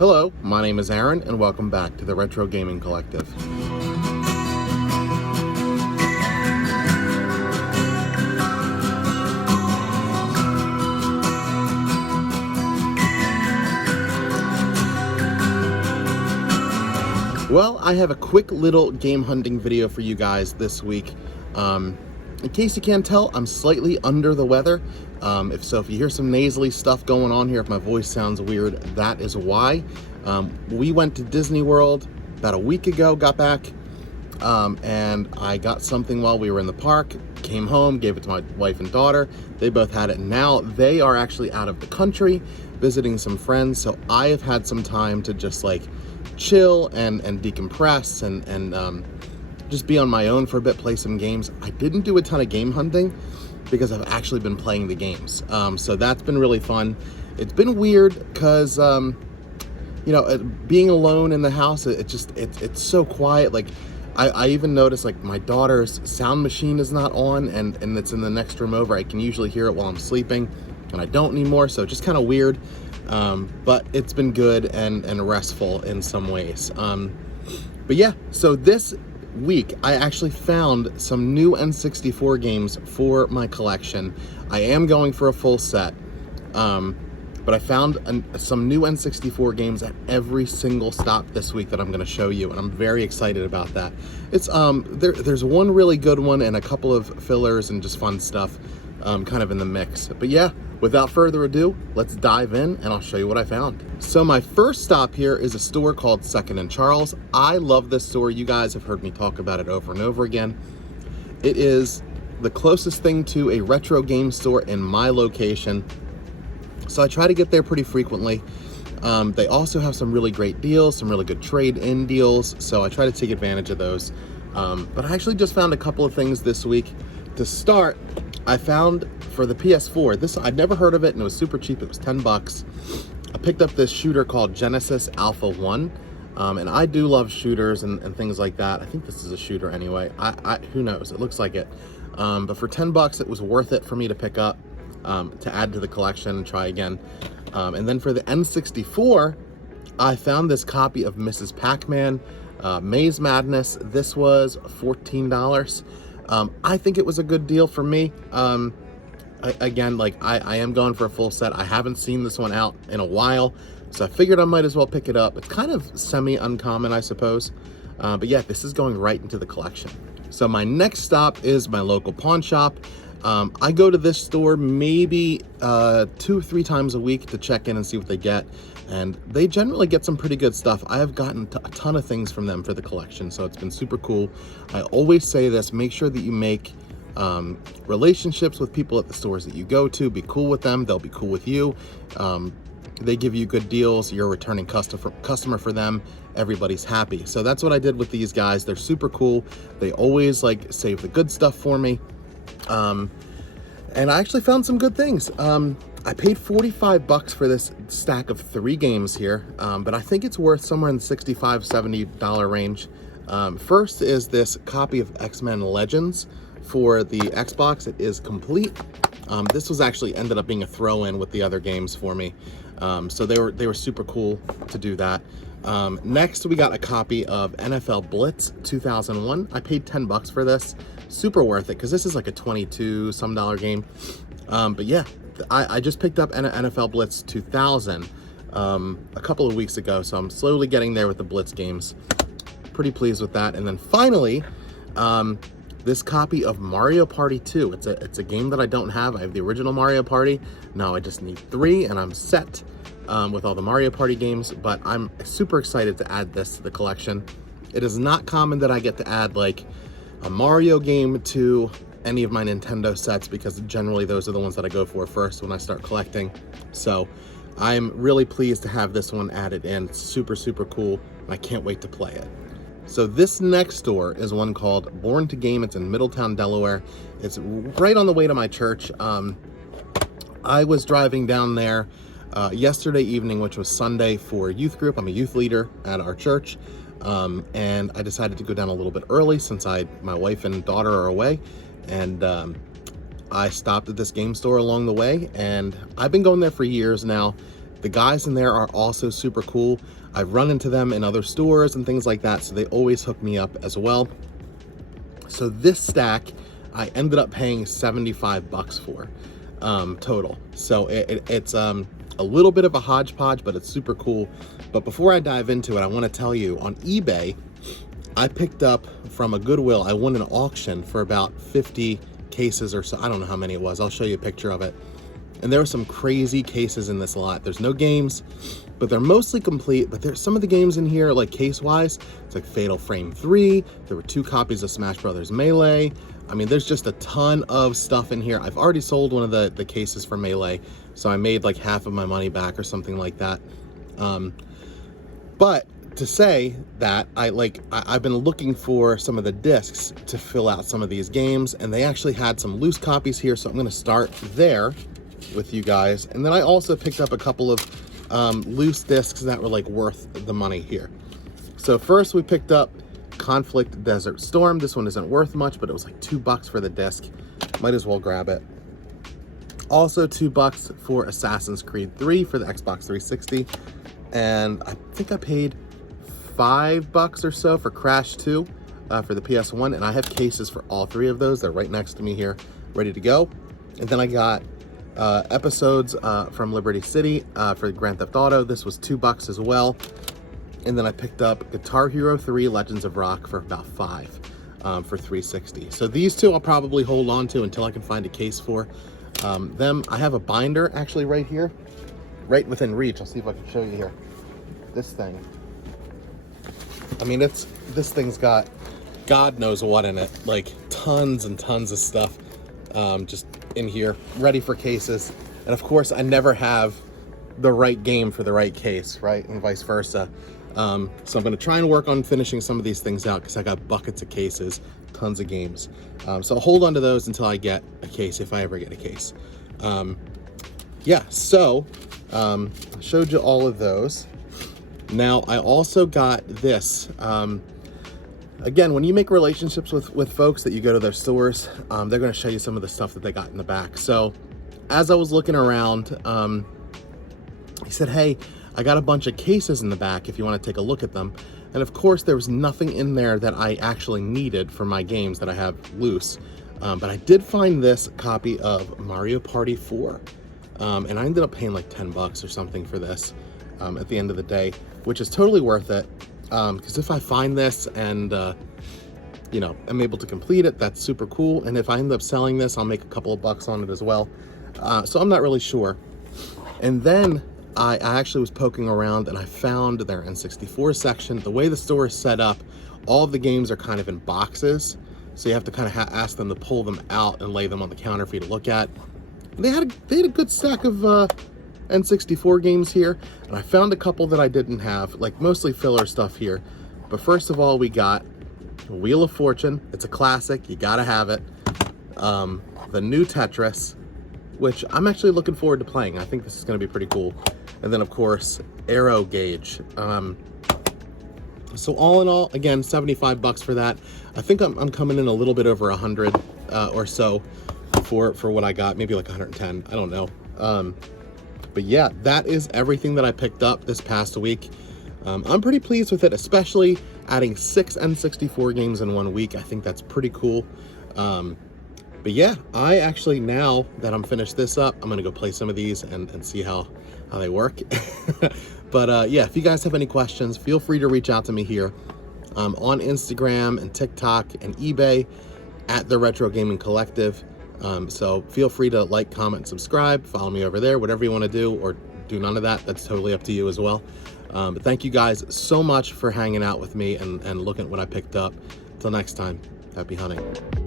Hello, my name is Aaron, and welcome back to the Retro Gaming Collective. Well, I have a quick little game hunting video for you guys this week. In case you can't tell, I'm slightly under the weather. If you hear some nasally stuff going on here, if my voice sounds weird, that is why. We went to Disney World about a week ago, got back, and I got something while we were in the park, came home, gave it to my wife and daughter. They both had it. Now they are actually out of the country visiting some friends, so I have had some time to just like chill and decompress and just be on my own for a bit, play some games. I didn't do a ton of game hunting because I've actually been playing the games. So that's been really fun. It's been weird because, being alone in the house, it's so quiet. Like I even noticed like my daughter's sound machine is not on and it's in the next room over. I can usually hear it while I'm sleeping and I don't anymore. So just kind of weird. But it's been good and restful in some ways. But yeah, so this week I actually found some new N64 games for my collection. I am going for a full set, but I found some new N64 games at every single stop this week that I'm going to show you, and I'm very excited about that. It's there's one really good one and a couple of fillers and just fun stuff kind of in the mix. But yeah, without further ado, let's dive in and I'll show you what I found. So my first stop here is a store called Second and Charles. I love this store. You guys have heard me talk about it over and over again. It is the closest thing to a retro game store in my location, so I try to get there pretty frequently. They also have some really great deals, some really good trade-in deals, so I try to take advantage of those. But I actually just found a couple of things this week. To start, I found for the PS4, I'd never heard of it and it was super cheap. It was 10 bucks. I picked up this shooter called Genesis Alpha 1. And I do love shooters and things like that. I think this is a shooter anyway. Who knows? It looks like it. But for 10 bucks, it was worth it for me to pick up, to add to the collection and try again. And then for the N64, I found this copy of Mrs. Pac-Man, Maze Madness. This was $14. I think it was a good deal for me. I am going for a full set. I haven't seen this one out in a while, so I figured I might as well pick it up. It's kind of semi-uncommon, I suppose. But yeah, this is going right into the collection. So my next stop is my local pawn shop. I go to this store maybe 2 or 3 times a week to check in and see what they get. And they generally get some pretty good stuff. I have gotten a ton of things from them for the collection, so it's been super cool. I always say this, make sure that you make relationships with people at the stores that you go to. Be cool with them, they'll be cool with you. They give you good deals, you're a returning customer for them, everybody's happy. So that's what I did with these guys. They're super cool. They always like save the good stuff for me. And I actually found some good things. I paid 45 bucks for this stack of 3 games here, but I think it's worth somewhere in the $65, $70 range. First is this copy of X-Men Legends for the Xbox. It is complete. This was actually ended up being a throw-in with the other games for me. So they were super cool to do that. Next, we got a copy of NFL Blitz 2001. I paid 10 bucks for this. Super worth it, because this is like a 22 some dollar game. But yeah, I just picked up NFL Blitz 2000 a couple of weeks ago, so I'm slowly getting there with the Blitz games. Pretty pleased with that. And then finally, this copy of Mario Party 2. It's a game that I don't have. I have the original Mario Party. Now I just need 3 and I'm set with all the Mario Party games, but I'm super excited to add this to the collection. It is not common that I get to add like a Mario game to any of my Nintendo sets, because generally those are the ones that I go for first when I start collecting. So I'm really pleased to have this one added in. It's super, super cool, and I can't wait to play it. So this next store is one called Born to Game. It's in Middletown, Delaware. It's right on the way to my church. I was driving down there yesterday evening, which was Sunday, for youth group. I'm a youth leader at our church. And I decided to go down a little bit early since my wife and daughter are away. And I stopped at this game store along the way, and I've been going there for years now. The guys in there are also super cool. I've run into them in other stores and things like that, so they always hook me up as well. So this stack, I ended up paying 75 bucks for total. So it's a little bit of a hodgepodge, but it's super cool. But before I dive into it, I want to tell you, on eBay, I picked up from a Goodwill, I won an auction for about 50 cases or so. I don't know how many it was. I'll show you a picture of it. And there were some crazy cases in this lot. There's no games, but they're mostly complete. But there's some of the games in here, like case-wise, it's like Fatal Frame 3. There were 2 copies of Smash Brothers Melee. I mean, there's just a ton of stuff in here. I've already sold one of the cases for Melee, so I made like half of my money back or something like that. But to say that, I've been looking for some of the discs to fill out some of these games, and they actually had some loose copies here, so I'm gonna start there with you guys. And then I also picked up a couple of loose discs that were like worth the money here. So first we picked up Conflict Desert Storm. This one isn't worth much, but it was like $2 for the disc. Might as well grab it. Also $2 for Assassin's Creed 3 for the Xbox 360. And I think I paid $5 or so for Crash 2 for the PS1. And I have cases for all 3 of those. They're right next to me here, ready to go. And then I got episodes from Liberty City for Grand Theft Auto. This was $2 as well. And then I picked up Guitar Hero 3 Legends of Rock for about $5 for 360. So these 2 I'll probably hold on to until I can find a case for them. I have a binder actually right here, right within reach. I'll see if I can show you here. This thing. I mean, this thing's got God knows what in it, like tons and tons of stuff just in here, ready for cases. And of course, I never have the right game for the right case, right? And vice versa. So I'm going to try and work on finishing some of these things out because I got buckets of cases, tons of games. So I'll hold on to those until I get a case, if I ever get a case. Yeah, so I showed you all of those. Now, I also got this. Again, when you make relationships with folks that you go to their stores, they're going to show you some of the stuff that they got in the back. So as I was looking around, he said, hey, I got a bunch of cases in the back if you want to take a look at them. And of course, there was nothing in there that I actually needed for my games that I have loose. But I did find this copy of Mario Party 4. And I ended up paying like $10 or something for this at the end of the day, which is totally worth it. Because if I find this and, you know, I'm able to complete it, that's super cool. And if I end up selling this, I'll make a couple of bucks on it as well. So I'm not really sure. And then I actually was poking around and I found their N64 section. The way the store is set up, all of the games are kind of in boxes. So you have to kind of ask them to pull them out and lay them on the counter for you to look at. And they had a good stack of N64 games here. And I found a couple that I didn't have, like mostly filler stuff here. But first of all, we got Wheel of Fortune. It's a classic, you gotta have it. The new Tetris, which I'm actually looking forward to playing. I think this is gonna be pretty cool. And then of course, Aero Gauge. So all in all, again, 75 bucks for that. I think I'm coming in a little bit over 100 or so for what I got, maybe like 110, I don't know. But yeah, that is everything that I picked up this past week. I'm pretty pleased with it, especially adding 6 N64 games in 1 week. I think that's pretty cool. But yeah, I actually, now that I'm finished this up, I'm gonna go play some of these and see how they work. But yeah, if you guys have any questions, feel free to reach out to me here on Instagram and TikTok and eBay at The Retro Gaming Collective. So feel free to like, comment, subscribe, follow me over there, whatever you want to do, or do none of that. That's totally up to you as well. But thank you guys so much for hanging out with me and looking at what I picked up. Until next time, happy hunting.